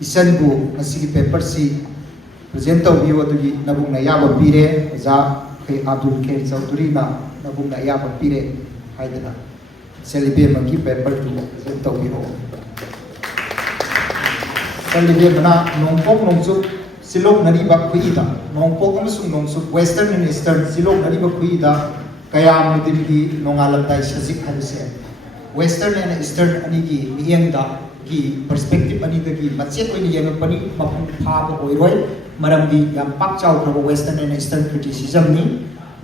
isanbu masigi paper si present view adu nabung na yaba pire za kai Abdul Khair Chaudhary na nabung na yaba pire haidana celebrate magi paper tu present view celebrate mana nongpok nongsu silok nari ba khuida nongpok amasung nongsu western and eastern silok nari ba khuida kaya mudin gi nongalam dai sajik hadise western and eastern ani gi miyengda gi perspective ani da gi machet oini yang pani mapung pha ba oiroi maramdi yam pak chau khaba western and eastern criticism ni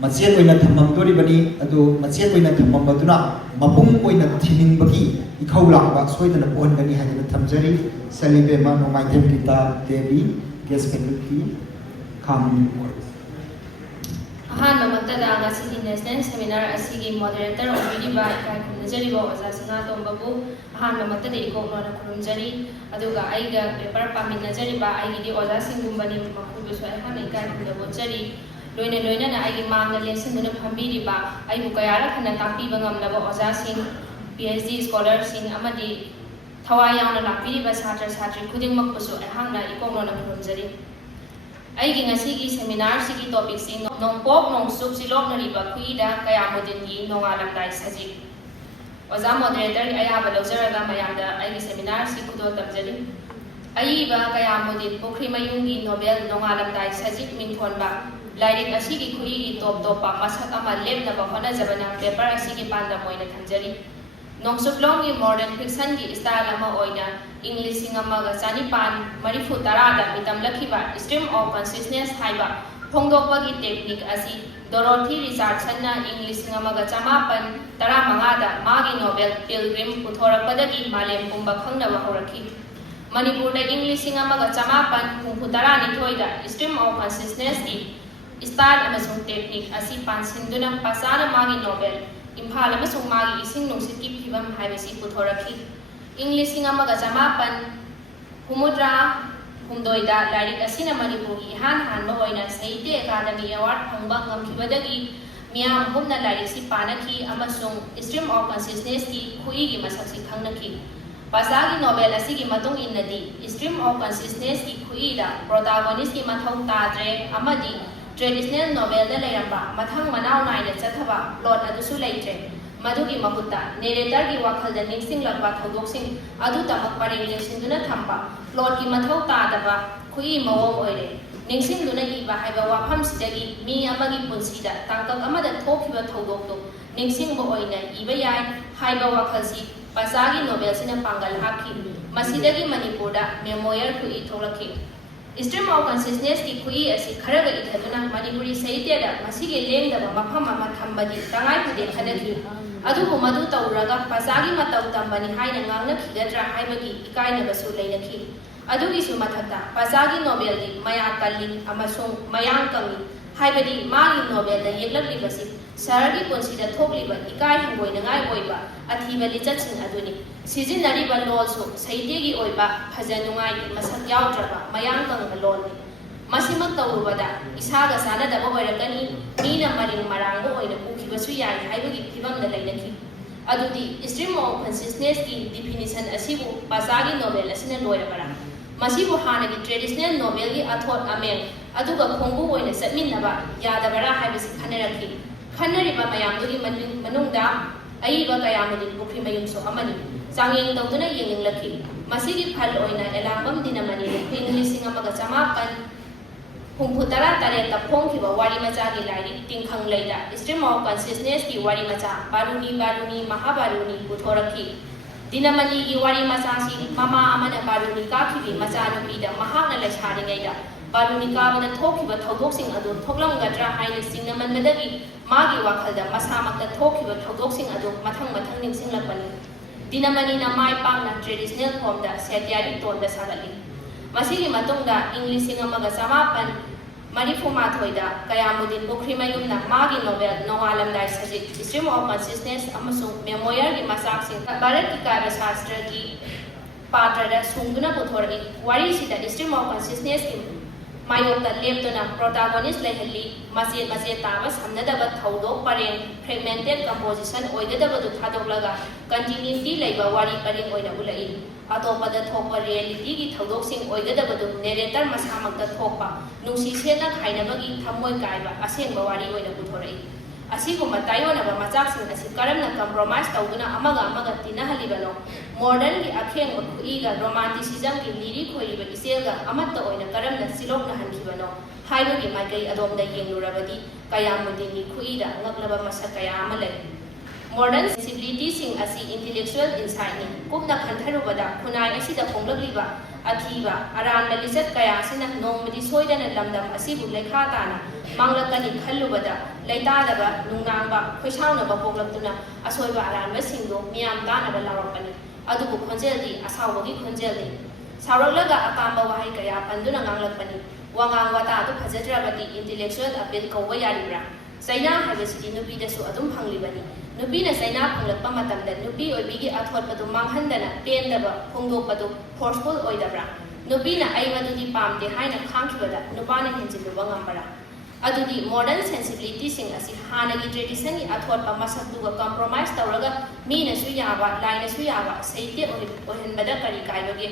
machet oina thammam dori bani adu machet oina thammam baduna mapung oina thining bagi ikhau lakba soidana pon gani hadina thamjari celebrate ma no mai kita devi guest faculty come Ahan mamattada ngasi national seminar asigi moderator obidi ba kai khunjari ba oza sanga tombabu ahan mamattada ikokno na khunjari aduga aiga paper paminajari ba aigi di oza singumbani makudu so ahan ikai khunjabo jari loina na aigi manga lesson duna phambiri ba aibu kayara khana tapi bangam laba oza sing PhD scholar sing amadi thawai yauna lapiri ba satra satri khuding makpusu ahan na ikokno na khunjari Aigi ngasigi seminar sigi topic sing nongpok nongsuk silok nariba kuida kaya modin gi nongalam dai sajik. Oza moderator ayaba lozaraga mayamda aigi seminar si kudo tabjali. Aiba kaya modin pokri mayungi Nobel nongalam dai sajik mingthon ba. Lairik asigi kuigi top pa masak ama lem na ba hona jabana paper asigi panda moina thanjari. Nongsuk longi modern fiction gi style ama oina English singamaga chanipan marifu tarada mitam lakhiba stream of consciousness haiba phongdokpagi technique asi Dorothy Richardson na English singamaga chamapan taramanga da magi Nobel Pilgrim puthorakpadagi malem pumba khangnaba horakhi Manipur da English singamaga chamapan phungphu tarani thoida stream of consciousness di style amasung technique asi pansinduna pasana magi Nobel Imphal amasung magi ising nungsit ki phibam haibasi puthorakhi English singamaga chamapan humudra humdoida lairik asina manipuri han ba oina Sahitya Academy Award phangba ngamkhibadagi miyam humna lairik si panaki amasung stream of consciousness ki khuigi masaksi khangnaki pasagi Nobel asigi matung innadi stream of consciousness ki khuida protagonist ki mathau tadre amadi traditional Nobel da leiramba mathang manau naina chathaba plot adusu leitre Madugi Mahutta, narrator gi wakal da ningsing lakba thodoksing adu tamak pareng lengsinduna thamba plot gi mathau tadaba khui mawong oire ningsing duna iba haiba wafam sidagi mi amagi punsida tangkak amada thokhiba thodokto ningsing bo oina iba yai haiba wakal si pasagi Nobel sina pangal hakhi masidagi Manipurda memorial khui tholakhi Stream of consciousness ki khui asi kharaga ithaduna Manipuri Sahitya da masige lengdaba mafam ama thambadi tangai pude khadaki Adubu madu tauraga pasagi matau tambani haina ngangna khidatra haibagi ikaina basu leinakhi adugi su mathata pasagi Nobel di maya kalli amasung mayang kangi haibadi magi Nobel da yeglakli basi saragi ponsida thokliba ikai hangoina ngai oiba athiba lichatsin aduni sizinariba lolsu Sahitya gi oiba phajanungai masak yaudraba mayang kang lol Masimak taurubada isaga sana da oirakani mina maring marango oina ukhibasu yai haibagi phibam da leinakhi adudi stream of consciousness ki definition asibu pasagi Nobel asina loirabara masibu hanagi traditional Nobel gi athot ameng aduga khongbu oina satminnaba yadabara haibasi khanerakhi khanariba mayamduri manungda aiba kayamudi pukri mayumso amani changyeng tawduna yenglakhi masigi phal oina elambam dinamani English singamaga chamapan Humputara tareta phongkhiba wari macha gi lairi tingkhang leida stream of consciousness ki wari macha baruni mahabaruni puthorakhi dinamani gi wari macha si mama amana baruni ka khibi macha nupi da mahakna laisari ngaida baruni ka bana thokhiba thodok sing adu thoklam gadra haina singnaman medagi magi wakhalda masamakta thokhiba thodok sing adu mathang ningsing lakpani dinamani na mai pangna traditional form da satyari ton da sagali Masigi matungda English singamaga chamapan marifu mathoida kayamudin bukrimayumna magi Nobel nongalam dai sajik stream of consciousness amasung memorial gi masak sing Bharat ki kaya shastra gi patrada sungduna puthorgi wari sida stream of consciousness ki mayokta leptuna protagonist lehalli masjid taba samnadaba thodok pareng fragmented composition oidadaba du thadoklaga continuity leiba wari pareng oina ulai ꯑꯇꯣꯞꯄꯗ ꯊꯣꯛꯄ ꯔꯤꯌꯦꯂꯤꯇꯤꯒꯤ ꯊꯧꯗꯣꯛꯁꯤꯡ ꯑꯣꯏꯒꯗꯕꯗꯨ ꯅꯦꯔꯦꯇꯔ ꯃꯁꯥꯃꯛꯇ ꯊꯣꯛꯄ ꯅꯨꯡꯁꯤ ꯁꯦꯠꯅ ꯈꯥꯏꯅꯕꯒꯤ ꯊꯃꯣꯏ ꯀꯥꯏꯕ ꯑꯁꯦꯡꯕ ꯋꯥꯔꯤ ꯑꯣꯏꯅ ꯄꯨꯊꯣꯔꯛꯏ ꯑꯁꯤꯒꯨꯝꯕ ꯇꯥꯏꯑꯣꯟꯅꯕ ꯃꯆꯥꯛꯁꯤꯡ ꯑꯁꯤ ꯀꯔꯝꯅ ꯀꯝꯄ꯭ꯔꯣꯃꯥꯏꯖ ꯇꯧꯗꯨꯅ ꯑꯃꯒ ꯇꯤꯟꯅꯍꯜꯂꯤꯕꯅꯣ ꯃꯣꯗꯔꯟꯒꯤ ꯑꯈꯦꯡꯕ ꯈꯨꯠꯏꯒ ꯔꯣꯃꯥꯟꯇꯤꯁꯤꯖꯝꯒꯤ ꯂꯤꯔꯤ ꯈꯣꯏꯔꯤꯕ ꯏꯆꯦꯜꯒ ꯑꯃꯠꯇ ꯑꯣꯏꯅ ꯀꯔꯝꯅ ꯁꯤꯂꯣꯛꯅꯍꯟꯈꯤꯕꯅꯣ ꯍꯥꯏꯕꯒꯤ ꯃꯥꯏꯀꯩ ꯑꯗꯣꯝꯗ ꯌꯦꯡꯂꯨꯔꯕꯗꯤ ꯀꯌꯥꯃꯨꯗꯤꯟꯒꯤ ꯈꯨꯠꯏꯗ ꯉꯛꯂꯕ ꯃꯁꯛ ꯀꯌꯥ ꯑꯃ ꯂꯩ modern sensibilities asi intellectual insight ni kupna khantharubada khunai asida phonglakliba athiba aranba lisat kaya asina nongmadi soidana lamdam asibu lekha tana manglakani khallubada leitadaba nungnangba khoisaunaba poklaktuna asoiba aranba singdo miyam tanaba lawakani adubu khonjeldi asawagi khonjeldi sawraklaga akamba wahai kaya panduna nganglakpani wangang wata adu phajadrabadi intellectual appeal kawwa yaribra saina habesidi nubidasu adum phanglibani nupina saina phunglakpa matamda nupi oibigi athotpadu manghandana pendaba phongdokpadu forceful oidabra nupina aimadudi pamde haina khangkhibada nupana henjiluba ngambara adudi modern sensibility sing asi hanagi tradition ni athotpa masakduga compromise tawraga mina su yaba laina su yaba saite ohenbada kari kaibage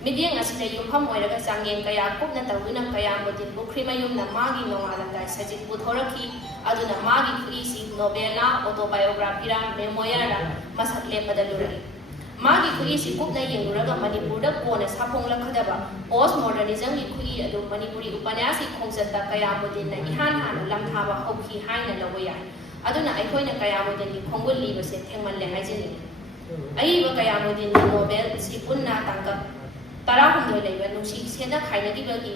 midiyang asina yumpham oiraga changen kaya kupna tawduna kaya modin bukrimayumna magi nongalandai sajit puthoraki aduna magi khuisi novela autobiography ra memoir ra masak lepada lurari magi khuisi kupna yenguraga manipurda kona saphongla khadaba post modernism gi khui adu manipuri upanyasi khongjatta kaya modin na ihan hana lamthaba hokhi haina lawaya aduna aikhoina kaya modin gi khongul libase thengmalle haijini aiba kaya modin novel si punna tangka tarahumdoi leiba nusi sena khainagibagi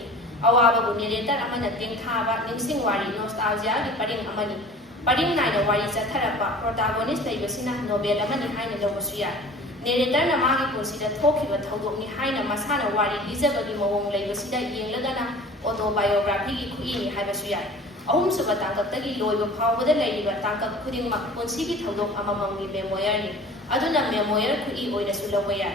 awababu narrator amana tengthaba ningsing wari nostalgia gi paring amani paring naina wari chatharapa protagonist leibasina novel amani haina lawbasu ya narrator na magi punsida thokhiba thodokni haina masana wari lijabagi mawong leibasida yenglagana autobiography gi khuini haibasu ya ahum suba tangkaktagi loiba phawbada leiba tangkak khudingmak punsigi thodok amamamgi memoir ni aduna memoir khui oinasu lawaya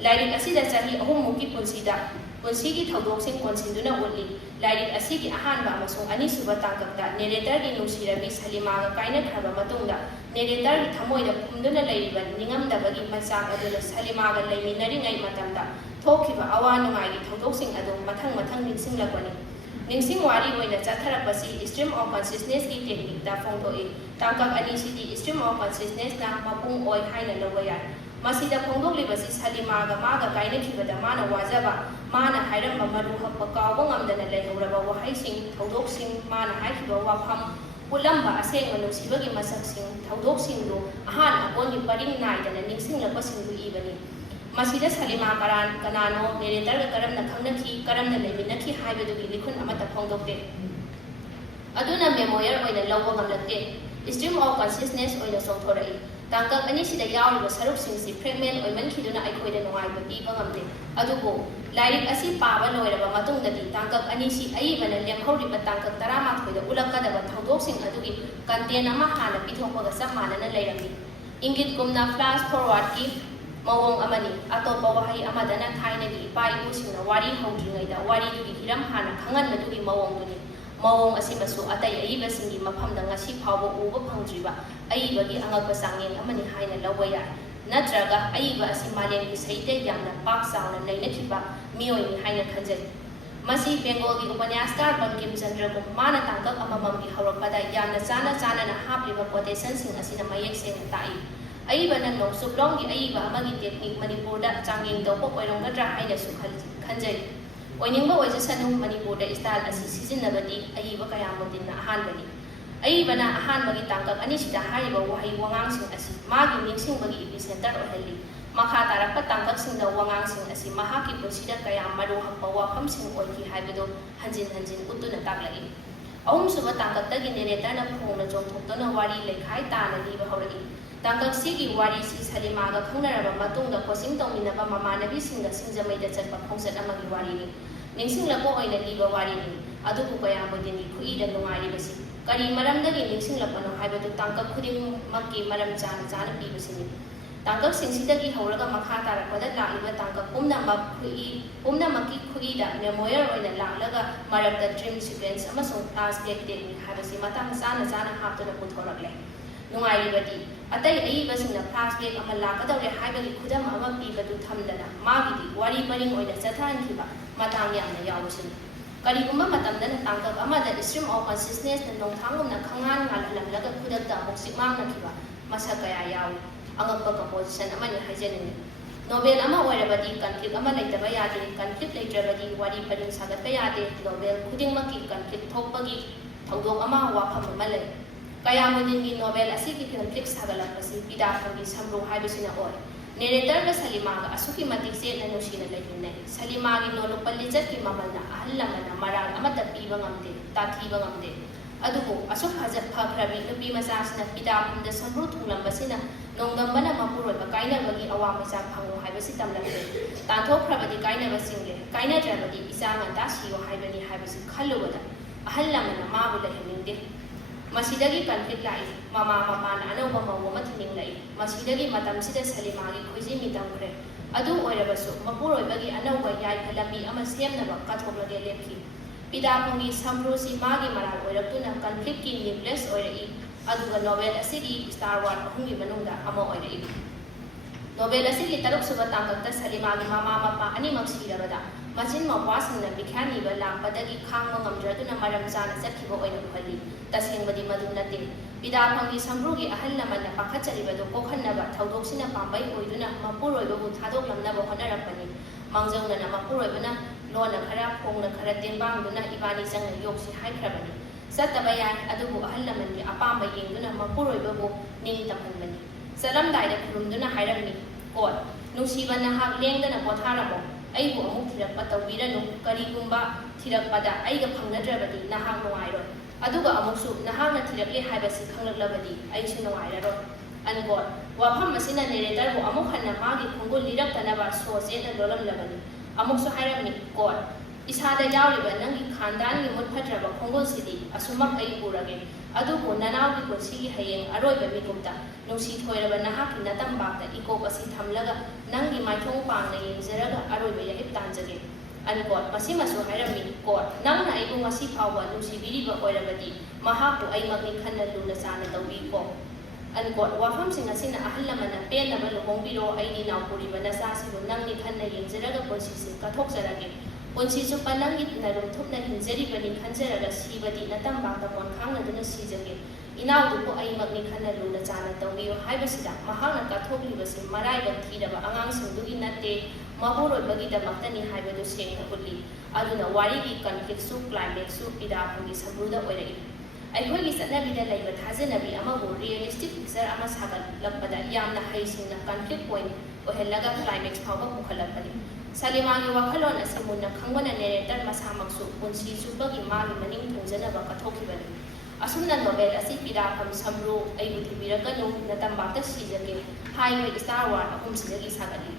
Lairik asida chahi ahummuki punsigi thodoksin konsinduna utli lairik asigi ahanba amasung anisuba tangkakta narrator gi nungsirabi salimaga kainakhaba matungda narrator gi thamoida phumduna leiriba ningamdabagi machak aduna salimaga leiminaringai matamda thokhiba awa nungai gi thodoksin adu mathang ningsinglakani ningsing wari oina chatharapasi stream of consciousness gi technique da phongthoi tangkak ani sidi stream of consciousness na mapung oi haina lawaya masida phongdoklibasi salimaga maga kainakhibada mana wajaba mana hairamba maru happa kawba ngamdana leihuraba wahaising thodoksin mana haikhiba wafam ulamba asengma nusibagi masaksing thodoksindu ahan akoni paring naidana ningsinglapasingdu ibani masida salima karan kanano narrator ga karamna khangnakhi karamna leiminakhi haibadugi likhun amata phongdokte aduna memoir oina lawba ngamlakte stream of consciousness oina songthorai tangkak ani sida yawriba sarupsingsi fragment oimankhiduna aikhoida nungaiba piba ngamde adubo lairik asi paaba loiraba matungdadi tangkak ani si aibana lemhoriba tangkak 13 da ulakadaba thodoksin adugi content ama hana pithokpaga sammanana leirami ingit kumna flash forward ki mawong amani atopa wahai amadana thainagi ipa ibusingna wari hawdringaida wari dugi hiram hana khanganmadugi mawong duni mawong asimasu atai aibasingi mafamda ngasi phawbo uba phangdriba aibagi angakpa sangeng amani haina lawaya natraga aiba asi malengi saite yamna pak sauna leinakhiba miyoi haina khanjai masi bengal gi upanyastar bankim chandra ko mana tangkak amamamgi hawrakpada yamna chana na hapliba quotation sing asina mayek seng tai aiba na no sublong gi aiba amagi technique manipurda changeng do ko koironggadra haina su khanjai oiningba oijasanu manipurda style asi sijinnabadi aiba kayamodinna ahanbani aibana ahanbagi tangkak anisida hariba wahai wangangsing asi magi ningsingbagi epicenter ohelli makha tarakpa tangkaksingda wangangsing asi mahaki punsida kaya maru happa wafamsing oiki haibado hanjin utuna taklai ahum suba tangkaktagi narrator na phongna jongthoktona wari lekhai tana liba hawragi tangkak sigi wari si salimaga khangnaraba matungda coaching tawminaba mamanabi singda singjamaida chatpa khongsat amagi wari ni ningsinglako oina liba wari ni adubu kaya modini khuida nungairibasi kari maramdagi ningsinglapano haibadu tangkak khudingmakki maram chana pibasini tangkak singsidagi hawraga makha tarakpada lakliba tangkak pumnamakki khuida memoir oina laklaga marakta dream sequence amasung flashback technique haibasi matang chana haptuna puthoraklai nungairibadi ꯑꯇꯩ ꯑꯏꯕꯁꯤꯡꯅ flashback ꯑꯃ ꯂꯥꯛꯀꯗꯧꯔꯦ ꯍꯥꯏꯕꯒꯤ ꯈꯨꯗꯝ ꯑꯃ ꯄꯤꯕꯗꯨ ꯊꯝꯗꯅ ꯃꯥꯒꯤꯗꯤ ꯋꯥꯔꯤ ꯄꯔꯤꯡ ꯑꯣꯏꯅ ꯆꯠꯊꯍꯟꯈꯤꯕ ꯃꯇꯥꯡ ꯌꯥꯝꯅ ꯌꯥꯎꯕꯁꯤꯅꯤ ꯀꯔꯤꯒꯨꯝꯕ ꯃꯇꯝꯗꯅ ꯇꯥꯡꯀꯛ ꯑꯃꯗ ꯏꯁꯇ꯭ꯔꯤꯝ ꯑꯣꯐ ꯀꯟꯁꯤꯁꯅꯦꯁꯅ ꯅꯣꯡꯊꯥꯡꯒꯨꯝꯅ ꯈꯪꯉꯥꯟ ꯉꯥꯜꯍꯜꯂꯝꯂꯒ ꯈꯨꯗꯛꯇ ꯑꯃꯨꯛ ꯆꯤꯛꯃꯥꯡꯅꯈꯤꯕ ꯃꯁꯛ ꯀꯌꯥ ꯌꯥꯎꯏ ꯑꯉꯛꯄ ꯀꯝꯄꯣꯖꯤꯁꯟ ꯑꯃꯅꯤ ꯍꯥꯏꯖꯅꯤꯡꯉꯤ ꯅꯣꯕꯦꯜ ꯑꯃ ꯑꯣꯏꯔꯕꯗꯤ ꯀꯟꯐ꯭ꯂꯤꯛ ꯑꯃ ꯂꯩꯇꯕ ꯌꯥꯗꯦ ꯀꯟꯐ꯭ꯂꯤꯛ ꯂꯩꯇ꯭ꯔꯕꯗꯤ ꯋꯥꯔꯤ ꯄꯔꯤꯡ ꯁꯥꯒꯠꯄ ꯌꯥꯗꯦ ꯅꯣꯕꯦꯜ ꯈꯨꯗꯤꯡꯃꯛꯀꯤ ꯀꯟꯐ꯭ꯂꯤꯛ ꯊꯣꯛꯄꯒꯤ ꯊꯧꯗꯣꯛ ꯑꯃ ꯋꯥꯐꯝ ꯑꯃ ꯂꯩ ꯀꯌꯥꯃꯨꯗꯤꯟꯒꯤ ꯅꯣꯕꯦꯜ ꯑꯁꯤꯒꯤ ꯀꯟꯐ꯭ꯂꯤꯛ ꯁꯥꯒꯠꯂꯛꯄꯁꯤ ꯄꯤꯗꯥꯐꯝꯒꯤ ꯁꯝꯔꯨ ꯍꯥꯏꯕꯁꯤꯅ ꯑꯣꯏ ꯅꯦꯔꯦꯇꯔꯒ ꯁꯂꯤꯃꯥꯒ ꯑꯁꯨꯛꯀꯤ ꯃꯇꯤꯛ ꯆꯦꯠꯅ ꯅꯨꯡꯁꯤꯅ ꯂꯩꯃꯤꯟꯅꯩ ꯁꯂꯤꯃꯥꯒꯤ ꯅꯣꯂꯨꯛꯄ ꯂꯤꯆꯠꯀꯤ ꯃꯃꯜꯅ ꯑꯍꯜ ꯂꯃꯟꯅ ꯃꯔꯥꯜ ꯑꯃꯠꯇ ꯄꯤꯕ ꯉꯝꯗꯦ ꯇꯥꯊꯤꯕ ꯉꯝꯗꯦ ꯑꯗꯨꯕꯨ ꯑꯁꯨꯛ ꯐꯈ꯭ꯔꯕꯤ ꯅꯨꯄꯤ ꯃꯆꯥꯁꯤꯅ ꯄꯤꯗꯥꯐꯝꯗ ꯁꯝꯔꯨ ꯊꯨꯡꯂꯝꯕꯁꯤꯅ ꯅꯣꯡꯗꯝꯕꯅ ꯃꯄꯨꯔꯣꯏꯕ ꯀꯥꯏꯅꯕꯒꯤ ꯑꯋꯥꯃꯆꯥ ꯐꯪꯉꯨ ꯍꯥꯏꯕꯁꯤ ꯇꯝꯂꯛꯂꯦ ꯇꯥꯟꯊꯣꯛꯈ꯭ꯔꯕꯗꯤ ꯀꯥꯏꯅꯕ ꯆꯤꯡꯂꯦ ꯀꯥꯏꯅꯗ꯭ꯔꯕꯗꯤ ꯏꯆꯥ ꯉꯟꯇꯥ ꯁꯤꯌꯣ ꯍꯥꯏꯕꯅꯤ ꯍꯥꯏꯕꯁꯤ ꯈꯜꯂꯨꯕꯗ ꯑꯍꯜ ꯂꯃꯟꯅ ꯃꯥꯕꯨ ꯂꯩꯍꯟꯅꯤꯡꯗꯦ ꯃꯁꯤꯗꯒꯤ ꯀꯟꯐ꯭ꯂꯤꯛ ꯂꯥꯛꯏ ꯃꯃꯥ ꯃꯄꯥꯅ ꯑꯅꯧꯕ ꯃꯧ ꯑꯃ ꯊꯤꯅꯤꯡꯂꯛꯏ ꯃꯁꯤꯗꯒꯤ ꯃꯇꯝꯁꯤꯗ ꯁꯂꯤꯃꯥꯒꯤ ꯈꯣꯏꯖꯤ ꯃꯤꯇꯝꯈ꯭ꯔꯦ ꯑꯗꯨ ꯑꯣꯏꯔꯕꯁꯨ ꯃꯄꯨꯔꯣꯏꯕꯒꯤ ꯑꯅꯧꯕ ꯌꯥꯏꯐ ꯂꯝꯕꯤ ꯑꯃ ꯁꯦꯝꯅꯕ ꯀꯠꯊꯣꯛꯂꯒꯦ ꯂꯦꯞꯈꯤ ꯄꯤꯗꯥꯐꯝꯒꯤ ꯁꯝꯔꯨꯁꯤ ꯃꯥꯒꯤ ꯃꯔꯥꯜ ꯑꯣꯏꯔꯛꯇꯨꯅ ꯀꯟꯐ꯭ꯂꯤꯛꯀꯤ ꯅ꯭ꯌꯨꯀ꯭ꯂꯤꯌꯁ ꯑꯣꯏꯔꯛꯏ ꯑꯗꯨꯒ ꯅꯣꯕꯦꯜ ꯑꯁꯤꯒꯤ ꯁ꯭ꯇꯥꯔ ꯋꯥꯔ ꯑꯍꯨꯝꯒꯤ ꯃꯅꯨꯡꯗ ꯑꯃ ꯑꯣꯏꯔꯛꯏ ꯅꯣꯕꯦꯜ ꯑꯁꯤꯒꯤ ꯇꯔꯨꯛꯁꯨꯕ ꯇꯥꯡꯀꯛꯇ ꯁꯂꯤꯃꯥꯒꯤ ꯃꯃꯥ ꯃꯄꯥ ꯑꯅꯤꯃꯛ ꯁꯤꯔꯕꯗ ꯃꯆꯤꯟ ꯃꯧꯄ꯭ꯋꯥꯁꯤꯡꯅ ꯕꯤꯈ꯭ꯌꯥ ꯅꯤꯕ ꯂꯥꯛꯄꯗꯒꯤ ꯈꯥꯡꯕ ꯉꯝꯗ꯭ꯔꯗꯨꯅ ꯃꯔꯝ ꯆꯥꯅ ꯆꯠꯈꯤꯕ ꯑꯣꯏꯅ ꯎꯍꯜꯂꯤ ꯇꯁꯦꯡꯕꯗꯤ ꯃꯗꯨ ꯅꯠꯇꯦ ꯄꯤꯗꯥꯐꯝꯒꯤ ꯁꯝꯔꯨꯒꯤ ꯑꯍꯜ ꯂꯃꯟꯅ ꯄꯥꯈꯠꯆꯔꯤꯕꯗꯨ ꯀꯣꯛꯍꯟꯅꯕ ꯊꯧꯗꯣꯛꯁꯤꯅ ꯄꯥꯝꯕꯩ ꯑꯣꯏꯗꯨꯅ ꯃꯄꯨꯔꯣꯏꯕꯕꯨ ꯊꯥꯗꯣꯛꯂꯝꯅꯕ ꯍꯣꯠꯅꯔꯛꯄꯅꯤ ꯃꯥꯡꯖꯧꯅꯅ ꯃꯄꯨꯔꯣꯏꯕꯅ ꯂꯣꯟꯅ ꯈꯔ ꯈꯣꯡꯅ ꯈꯔ ꯇꯦꯡꯕꯥꯡꯗꯨꯅ ꯏꯕꯥꯅꯤ ꯆꯪꯅ ꯌꯣꯛꯁꯤ ꯍꯥꯏꯈ꯭ꯔꯕꯅꯤ ꯆꯠꯇꯕ ꯌꯥꯏ ꯑꯗꯨꯕꯨ ꯑꯍꯜ ꯂꯃꯟꯒꯤ ꯑꯄꯥꯝꯕ ꯌꯦꯡꯗꯨꯅ ꯃꯄꯨꯔꯣꯏꯕꯕꯨ ꯅꯤꯡꯇꯝꯍꯟꯕꯅꯤ ꯆꯠꯂꯝꯗꯥꯏꯗ ꯈꯨꯔꯨꯝꯗꯨꯅ ꯍꯥꯏꯔꯝꯃꯤ ꯀꯣꯠ ꯅꯨꯡꯁꯤꯕ ꯅꯍꯥꯛ ꯂꯦꯡꯗꯅ ꯄꯣꯊꯥꯔꯝꯃꯣ ꯑꯩꯕꯨ ꯑꯃꯨꯛ ꯊꯤꯔꯛꯄ ꯇꯧꯕꯤꯔꯅꯨ ꯀꯔꯤꯒꯨꯝꯕ ꯊꯤꯔꯛꯄꯗ ꯑꯩꯒ ꯐꯪꯅꯗ꯭ꯔꯕꯗꯤ ꯅꯍꯥꯛ ꯅꯨꯡꯉꯥꯏꯔꯣꯏ ꯑꯗꯨꯒ ꯑꯃꯨꯛꯁꯨ ꯅꯍꯥꯛꯅ ꯊꯤꯔꯛꯂꯦ ꯍꯥꯏꯕꯁꯤ ꯈꯪꯂꯛꯂꯕꯗꯤ ꯑꯩꯁꯨ ꯅꯨꯡꯉꯥꯏꯔꯔꯣꯏ ꯑꯟꯀꯣꯠ ꯋꯥꯐꯝ ꯑꯁꯤꯅ ꯅꯦꯔꯦꯇꯔꯕꯨ ꯑꯃꯨꯛ ꯍꯟꯅ ꯃꯥꯒꯤ ꯈꯣꯡꯒꯨꯜ ꯂꯤꯔꯛꯇꯅꯕ ꯁꯣ ꯆꯦꯠꯅ ꯂꯣꯜꯂꯝꯂꯕꯅꯤ ꯑꯃꯨꯛꯁꯨ ꯍꯥꯏꯔꯝꯃꯤ ꯀꯣꯠ ꯏꯁꯥꯗ ꯌꯥꯎꯔꯤꯕ ꯅꯪꯒꯤ ꯈꯥꯟꯗꯥꯟꯒꯤ ꯃꯨꯠꯐꯠꯇ꯭ꯔꯕ ꯈꯣꯡꯒꯨꯜꯁꯤꯗꯤ ꯑꯁꯨꯃꯛ ꯑꯩ ꯎꯔꯒꯦ ꯑꯗꯨꯕꯨ ꯅꯅꯥꯎꯒꯤ ꯄꯨꯟꯁꯤꯒꯤ ꯍꯌꯦꯡ ꯑꯔꯣꯏꯕ ꯃꯤꯀꯨꯞꯇ ꯅꯨꯡꯁꯤ ꯊꯣꯏꯔꯕ ꯅꯍꯥꯛꯀꯤ ꯅꯇꯝꯕꯥꯛꯇ ꯏꯀꯣꯞ ꯑꯁꯤ ꯊꯝꯂꯒ ꯅꯪꯒꯤ ꯃꯥꯏꯊꯣꯡ ꯄꯥꯡꯅ ꯌꯦꯡꯖꯔꯒ ꯑꯔꯣꯏꯕ ꯌꯥꯍꯤꯞ ꯇꯥꯟꯖꯒꯦ ꯑꯟꯀꯣꯠ ꯃꯁꯤꯃꯁꯨ ꯍꯥꯏꯔꯝꯃꯤ ꯀꯣꯠ ꯅꯪꯅ ꯑꯩꯕꯨ ꯉꯁꯤ ꯐꯥꯎꯕ ꯅꯨꯡꯁꯤꯕꯤꯔꯤꯕ ꯑꯣꯏꯔꯕꯗꯤ ꯃꯍꯥꯛꯄꯨ ꯑꯩꯃꯛꯅꯤ ꯈꯟꯅ ꯂꯨꯅ ꯆꯥꯅ ꯇꯧꯕꯤꯀꯣ ꯑꯟꯀꯣꯠ ꯋꯥꯐꯝꯁꯤꯡ ꯑꯁꯤꯅ ꯑꯍꯜ ꯂꯃꯟꯅ ꯄꯦꯟꯅꯕ ꯂꯨꯍꯣꯡꯕꯤꯔꯣ ꯑꯩꯒꯤ ꯅꯥꯎꯄꯨꯔꯤꯕ ꯅꯆꯥꯁꯤꯕꯨ ꯅꯪꯅꯤ ꯈꯟꯅ ꯌꯦꯡꯖꯔꯒ ꯄꯨꯟꯁꯤꯁꯤ ꯀꯠꯊꯣꯛꯆꯔꯒꯦ ꯄꯨꯟꯁꯤ ꯆꯨꯞꯄ ꯅꯪꯒꯤ ꯅꯔꯨꯝ ꯊꯨꯞꯅ ꯍꯤꯡꯖꯔꯤꯕꯅꯤ ꯈꯟꯖꯔꯒ ꯁꯤꯕꯗꯤ ನತಂಬಾದ ಕೊಂಡ್ಖಾಂಗದನ್ನು ಸೀಜಗೆ ಇನಾವುದಕ್ಕೂ ಐಮಗ್ನಿ ಖನ್ನ ಲೂನ ಚಾನ ತೌಗಿಯೋ ಹಾಯ್ಬಸಿದ ಮಹಾನ ಕಥೋಗ್ಲಿಬಸಿ ಮರಾಯ್ಬ ಥೀರಬ ಅಂಗಾಂಸಿಂದುಗಿ ನತ್ತೆ ಮಪುರೊಯ್ಬಗಿದಮಕ್ತನಿ ಹಾಯ್ಬದು ಸೇಂಗ್ನ ಉಲ್ಲಿ ಅದುನ ವಾರಿಗಿ ಕನ್ಫ್ಲಿಕ್ಟ್ಸು ಕ್ಲೈಮ್ಯಾಕ್ಸು ಪಿದಾಪುಗಿ ಸಮೃದ್ಧ ಒಯ್ರಗಿ ꯑꯩꯈꯣꯏꯒꯤ ꯆꯠꯅꯕꯤꯗ ꯂꯩꯕ ꯊꯥꯖꯅꯕꯤ ꯑꯃꯕꯨ ꯔꯤꯌꯦꯂꯤꯁꯇꯤꯛ ꯄꯤꯛꯆꯔ ꯑꯃ ꯁꯥꯒꯠꯂꯛꯄꯗ ꯌꯥꯝꯅ ꯍꯩꯁꯤꯡꯅ ꯀꯟꯐ꯭ꯂꯤꯛ ꯄꯣꯏꯟꯠ ꯑꯣꯏꯍꯜꯂꯒ ꯀ꯭ꯂꯥꯏꯃꯦꯛꯁ ꯐꯥꯎꯕ ꯄꯨꯈꯠꯂꯛꯄꯅꯤ ꯁꯂꯤꯃꯥꯒꯤ ꯋꯥꯈꯜꯂꯣꯟ ꯑꯁꯤ ꯃꯨꯟꯅ ꯈꯪꯕꯅ ꯅꯦꯔꯦꯇꯔ ꯃꯁꯥꯃꯛꯁꯨ ꯄꯨꯟꯁꯤ ꯆꯨꯞꯄꯒꯤ ꯃꯥꯒꯤ ꯃꯅꯤꯡ ꯊꯨꯡꯖꯅꯕ ꯀꯠꯊꯣꯛꯈꯤꯕꯅꯤ ꯑꯁꯨꯝꯅ ꯅꯣꯕꯦꯜ ꯑꯁꯤ ꯄꯤꯗꯥꯐꯝ ꯁꯝꯔꯨ ꯑꯩꯕꯨ ꯊꯤꯕꯤꯔꯛꯀꯅꯨ ꯅꯇꯝꯕꯥꯛꯇ ꯁꯤꯖꯒꯦ ꯍꯥꯏꯕ ꯁ꯭ꯇꯥꯔ ꯋꯥꯔ ꯑꯍꯨꯝꯁꯤꯗꯒꯤ ꯁꯥꯒꯠꯂꯤ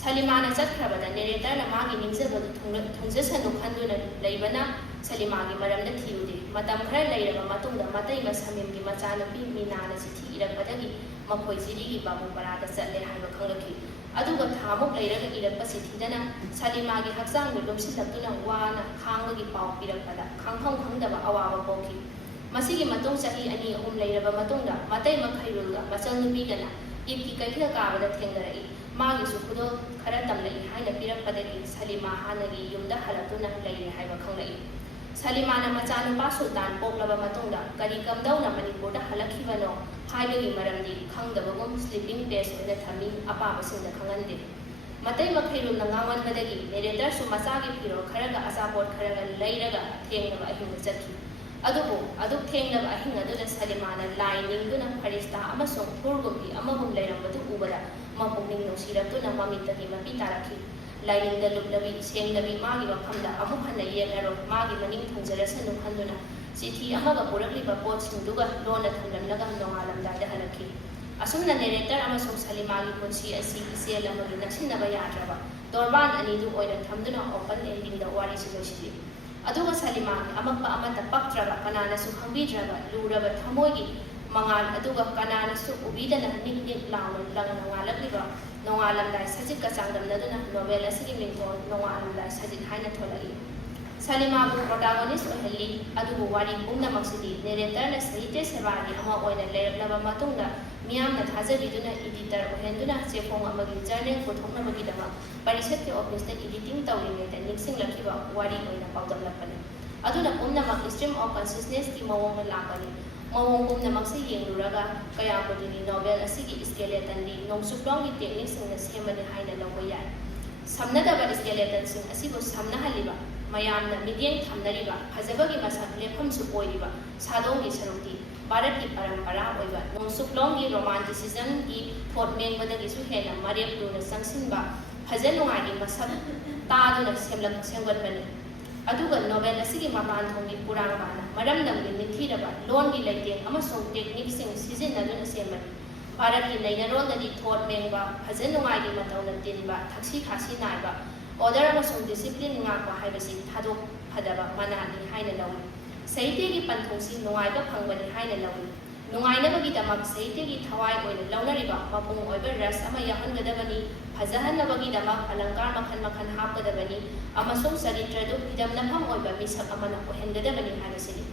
ꯁꯂꯤꯃꯥꯅ ꯆꯠꯈ꯭ꯔꯕꯗ ꯅꯦꯔꯦꯇꯔꯅ ꯃꯥꯒꯤ ꯅꯤꯡꯖꯕꯗꯨ ꯊꯨꯡꯖꯁꯅꯨ ꯈꯟꯗꯨꯅ ꯂꯩꯕꯅ ꯁꯂꯤꯃꯥꯒꯤ ꯃꯔꯝꯗ ꯊꯤꯔꯨꯗꯦ ꯃꯇꯝ ꯈꯔ ꯂꯩꯔꯕ ꯃꯇꯨꯡꯗ ꯃꯇꯩꯃ ꯁꯃꯤꯝꯒꯤ ꯃꯆꯥꯅꯨꯄꯤ ꯃꯤꯅꯥꯅ ꯆꯤꯊꯤ ꯏꯔꯛꯄꯗꯒꯤ ꯃꯈꯣꯏ ꯖꯤꯔꯤꯒꯤ ꯕꯥꯕꯨꯄꯔꯥꯗ ꯆꯠꯂꯦ ꯍꯥꯏꯕ ꯈꯪꯂꯛꯈꯤ ꯑꯗꯨꯒ ꯊꯥꯃꯨꯛ ꯂꯩꯔꯒ ꯏꯔꯛꯄ ꯆꯤꯊꯤꯗꯅ ꯁꯂꯤꯃꯥꯒꯤ ꯍꯛꯆꯥꯡꯗꯨ ꯂꯨꯝꯁꯤꯜꯂꯛꯇꯨꯅ ꯋꯥꯅ ꯈꯥꯡꯕꯒꯤ ꯄꯥꯎ ꯄꯤꯔꯛꯄꯗ ꯈꯪꯐꯝ ꯈꯪꯗꯕ ꯑꯋꯥꯕ ꯄꯣꯛꯈꯤ ꯃꯁꯤꯒꯤ ꯃꯇꯨꯡ ꯆꯍꯤ 2-3 ꯂꯩꯔꯕ ꯃꯇꯨꯡꯗ ꯃꯇꯩꯃ ꯈꯩꯔꯨꯜꯒ ꯃꯆꯜꯅꯨꯄꯤꯒꯅ ꯏꯗꯀꯤ ꯀꯩꯊꯦꯜ ꯀꯥꯕꯗ ꯊꯦꯡꯅꯔꯛꯏ ꯃꯥꯒꯤꯁꯨ ꯈꯨꯗꯣꯜ ꯈꯔ ꯇꯝꯂꯛꯏ ꯍꯥꯏꯅ ꯄꯤꯔꯛꯄꯗꯒꯤ ꯁꯂꯤꯃꯥ ꯍꯥꯟꯅꯒꯤ ꯌꯨꯝꯗ ꯍꯜꯂꯛꯇꯨꯅ ꯂꯩꯔꯦ ꯍꯥꯏꯕ ꯈꯪꯂꯛꯏ ꯁꯂꯤꯃꯥꯅ ꯃꯆꯥꯅꯨꯄꯥ ꯁꯨꯜꯇꯥꯟ ꯄꯣꯛꯂꯕ ꯃꯇꯨꯡꯗ ꯀꯔꯤ ꯀꯝꯗꯧꯅ ꯃꯅꯤꯄꯨꯔꯗ ꯍꯜꯂꯛꯈꯤꯕꯅꯣ ꯍꯥꯏꯕꯒꯤ ꯃꯔꯝꯗꯤ ꯈꯪꯗꯕꯒꯨꯝ ꯁ꯭ꯂꯤꯄꯤꯡ ꯄꯦꯖ ꯑꯣꯏꯅ ꯊꯝꯃꯤ ꯑꯄꯥꯕꯁꯤꯡꯗ ꯈꯪꯍꯟꯗꯦ ꯃꯇꯩꯃ ꯈꯩꯔꯨꯜꯅ ꯉꯥꯡꯃꯟꯕꯗꯒꯤ ꯅꯦꯔꯦꯇꯔꯁꯨ ꯃꯆꯥꯒꯤ ꯐꯤꯔꯣꯜ ꯈꯔꯒ ꯑꯆꯥꯄꯣꯠ ꯈꯔꯒ ꯂꯩꯔꯒ ꯊꯦꯡꯅꯕ ꯑꯍꯤꯡꯗ ꯆꯠꯈꯤ ꯑꯗꯨꯕꯨ ꯑꯗꯨꯛ ꯊꯦꯡꯅꯕ ꯑꯍꯤꯡ ꯑꯗꯨꯗ ꯁꯂꯤꯃꯥꯅ ꯂꯥꯏ ꯅꯤꯡꯗꯨꯅ ꯐꯔꯤꯁꯇꯥ ꯑꯃꯁꯨꯡ ꯍꯨꯔꯒꯨꯝꯕꯤ ꯑꯃꯒꯨꯝ ꯂꯩꯔꯝꯕꯗꯨ ꯎꯕꯗ ꯃꯄꯨꯛꯅꯤꯡ ꯅꯨꯡꯁꯤꯔꯛꯇꯨꯅ ꯃꯃꯤꯠꯇꯒꯤ ꯃꯄꯤ ꯇꯥꯔꯛꯈꯤ ꯂꯥꯏꯅꯤꯡꯗ ꯂꯨꯞꯂꯕꯤ ꯁꯦꯡꯂꯕꯤ ꯃꯥꯒꯤ ꯃꯐꯝꯗ ꯑꯃꯨꯛ ꯍꯟꯅ ꯌꯦꯛꯂꯔꯣꯏ ꯃꯥꯒꯤ ꯃꯅꯤꯡ ꯊꯨꯡꯖꯔꯁꯅꯨ ꯈꯟꯗꯨꯅ ꯆꯤꯊꯤ ꯑꯃꯒ ꯄꯨꯔꯛꯂꯤꯕ ꯄꯣꯠꯁꯤꯡꯗꯨꯒ ꯂꯣꯟꯅ ꯊꯝꯂꯝꯂꯒ ꯅꯣꯡꯉꯥꯜꯂꯝꯗꯥꯏꯗ ꯍꯜꯂꯛꯈꯤ ꯑꯁꯨꯝꯅ ꯅꯦꯔꯦꯇꯔ ꯑꯃꯁꯨꯡ ꯁꯂꯤꯃꯥꯒꯤ ꯄꯨꯟꯁꯤ ꯑꯁꯤ ꯏꯆꯦꯜ ꯑꯃꯒꯤ ꯅꯛꯁꯤꯟꯅꯕ ꯌꯥꯗ꯭ꯔꯕ ꯇꯣꯔꯕꯥꯟ ꯑꯅꯤꯗꯨ ꯑꯣꯏꯅ ꯊꯝꯗꯨꯅ ꯑꯣꯄꯟ ꯑꯦꯟꯗꯤꯡꯗ ꯋꯥꯔꯤꯁꯤ ꯂꯣꯏꯁꯤꯜꯂꯤ ꯑꯗꯨꯒ ꯁꯂꯤꯃꯥꯒꯤ ꯑꯃꯛꯄ ꯑꯃꯠꯇ ꯄꯛꯇ꯭ꯔꯕ ꯀꯅꯥꯅꯁꯨ ꯈꯪꯕꯤꯗ꯭ꯔꯕ ꯂꯨꯔꯕ ꯊꯃꯣꯏꯒꯤ ꯃꯉꯥꯜ ꯑꯗꯨꯒ ꯀꯅꯥꯅꯁꯨ ꯎꯕꯤꯗꯅ ꯅꯤꯛ ꯅꯤꯛ ꯂꯥꯎꯅ ꯂꯪꯅ ꯉꯥꯜꯂꯛꯂꯤꯕ ꯅꯣꯡꯉꯥꯜꯂꯝꯗꯥꯏ ꯁꯖꯤꯠꯀ ꯆꯥꯡꯗꯝꯅꯗꯨꯅ ꯅꯣꯕꯦꯜ ꯑꯁꯤꯒꯤ ꯃꯤꯡꯊꯣꯜ ꯅꯣꯡꯉꯥꯜꯂꯝꯗꯥꯏ ꯁꯖꯤꯠ ꯍꯥꯏꯅ ꯊꯣꯜꯂꯛꯏ Salimabu protagonist oheli adubu wari pumna maksudi narrator na sahitya sebagi ama oina laba matungda miyam na thajabiduna editor ohenduna chefong amagi journal puthokna bagidama pariset ke office ta editing tawringe ta nixing lakhiba wari oina pawdamlapani aduna pumna mak stream of consciousness ki mawong lakani mawong pumna makse yengluraga kaya bodini novel asigi skeleton ni nongsuklong gi techniques na semani haina lawaya samnadaba skeleton sing asibu samna haliba mayamna midyeng thamnariba phajabagi masak lepham su oiriba sadongi sarukti bharat ki parampara oiba nongsuklong gi romanticism gi thought mengwadagi su hena marep duna sangsinba phajanunga gi masak taaduna semlak sengwatbani aduga novel asigi mapan thongi purangana maramdam gi mithiraba lon gi leiteng amasong technique sing sizinaduna semani bharat ki nainaroldi thought mengba phajanunga gi matawna tinba thaksi khasi naiba order amasong discipline ngakwa haibasi thadok phadaba manani haina lawi sahitya gi panthongsi nungaiba phangwani haina lawi nungainabagi damak sahitya gi thawai oina launariba mapung oiba ras ama yahangadabani phajahanabagi damak alankar makhan makhan hapgadabani amasong saritradu hidamnafam oiba misak amana ohengadabani haibasini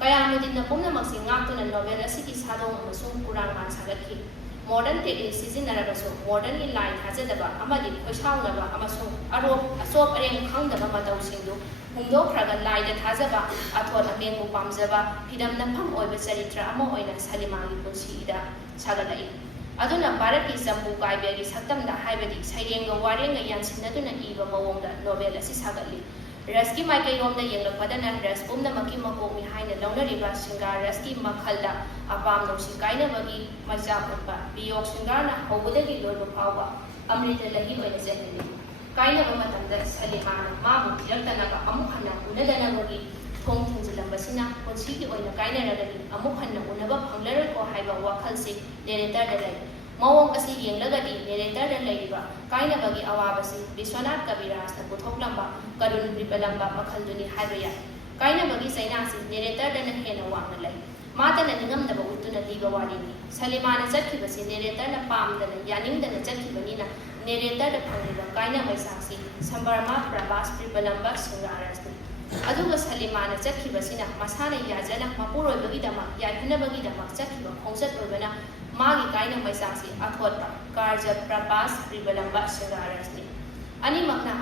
kayamudin na pumnamak si ngaktuna novel asigi sadong amasong kurangman sagatki modern techniques sizinarabasu modern in line hajadaba amadi khoisaunaba amasung arop asop areng khangdaba matawsingdu humdokraga laida thajaba athot amengmu pamjaba hidamna pham oiba charitra ama oina salimagi punsida sagalai aduna bharat ki sambu kaibegi saktamda haibadi sairenga warenga yansinaduna iba mawongda novel asi sagali Raski Michael Romda Yenglakpadana Ras Pumna Maki Makomi Haina Launariba Singar Raski Makhalda Apam Nosi Kaina Bagi Majaputpa Biyok Singarna Hobudagi Lord Pawa Amrita Lahi Oinazeni Kaina Mamatanda Salimana Mabu Yaktanaga Amukhana Unadana Bagi Thong Tinjilambasina Konsiki Oina Kaina Ragani Amukhana Unaba Panglara Ko Haiba Wakalsi Nereta Dalai Mawong kasi yenglagadi narrator na laiba kaina bagi awabasi Biswanath Kaviraj na puthoklamaba karun ripalamba makalduni haibaya kaina bagi sainasi narrator na hena wangna lai mata na ningamdaba utuna diba warini salimana chatkibasi narrator na pamdana yaningdana chatkibani na narrator na phangiba kaina maisasi sambarma prabhas ripalamba singarasni aduga salimana chatkibasina masana yajana mapuroibagidama yaihanabagidama chatkiba khongchat oibana magi kaina maisasi athotpa karja prabhas ribalamba singarasni ani makna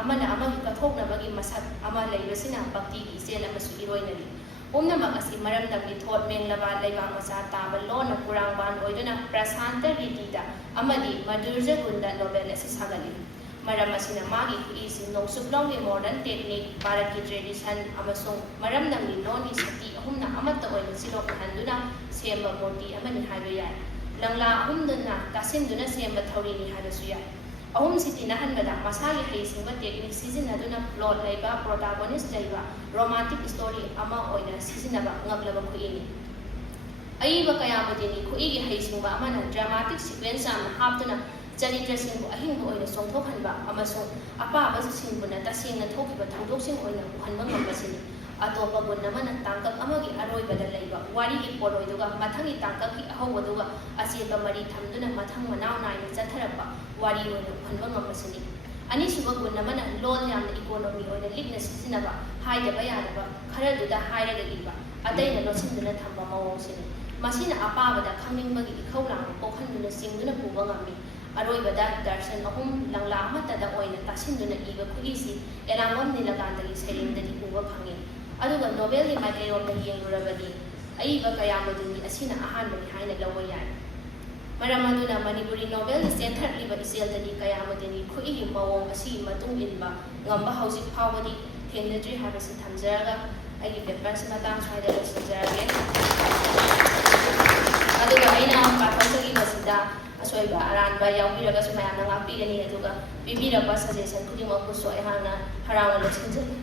amana amagi kathoknabagi masak ama leibasina bhakti gi sel amasu iroinari umna makasi maramdamgi thought menglaba leiba masa taba lona kurangban oiduna prasanta ridida amadi madurja gunda novel asi sagali maramasina magi isi nongsuklonggi modern technique bharat ki tradition amasung maramdamgi loni sati ahumna amatta oina silok handuna semba murti amani haiba yai langla ahumduna tasinduna semba thaurini haibasu yai ahum siti nahanbada masagi heisingba technique sizinaduna plot laiba protagonist laiba romantic story ama oina sizinaba ngablaba khuini aiba kayabudini khuigi heisingba amana dramatic sequence am haptuna charitra singbu ahingbu oina songthokhanba amasung apaba singbuna tasingna thokiba thaudok oina uhanba ngambasini atopa gunamana tangkak amagi aroibada laiba wari gi poroiduga mathangi tangkak ki ahowaduga asiba mari thamduna mathang manaw naina chatharapa wari oina uhanba ngambasini ani suba gunamana lol yamna economy oina ligna sisinaba haidaba yadaba kharaduda hairaga iba ataina losinduna thamba mawosini masina apabada khangingbagi ikhaulang pokhanduna singduna puba ngami aroibada darshan ahum langla amatada oina tasinduna iba khugisi elangom nilagandagi serindadi puba phangi aduga novel ni Michael Romda yenglurabadi aiba kayamuduni asina ahanbani haina lawa yai maramaduna Manipuri novel ni center liba iseldani kayamuduni khuigi mawong asi matung inba ngamba hausik phawadi thengnadri habasi thamjaraga aigi papers matang swaida losinjarage aduga aina pathasagi basida asoiba aranba yaubiraga sumayana ngapigani aduga bibiraba suggestion khudimok ku soi hana harawna losinjari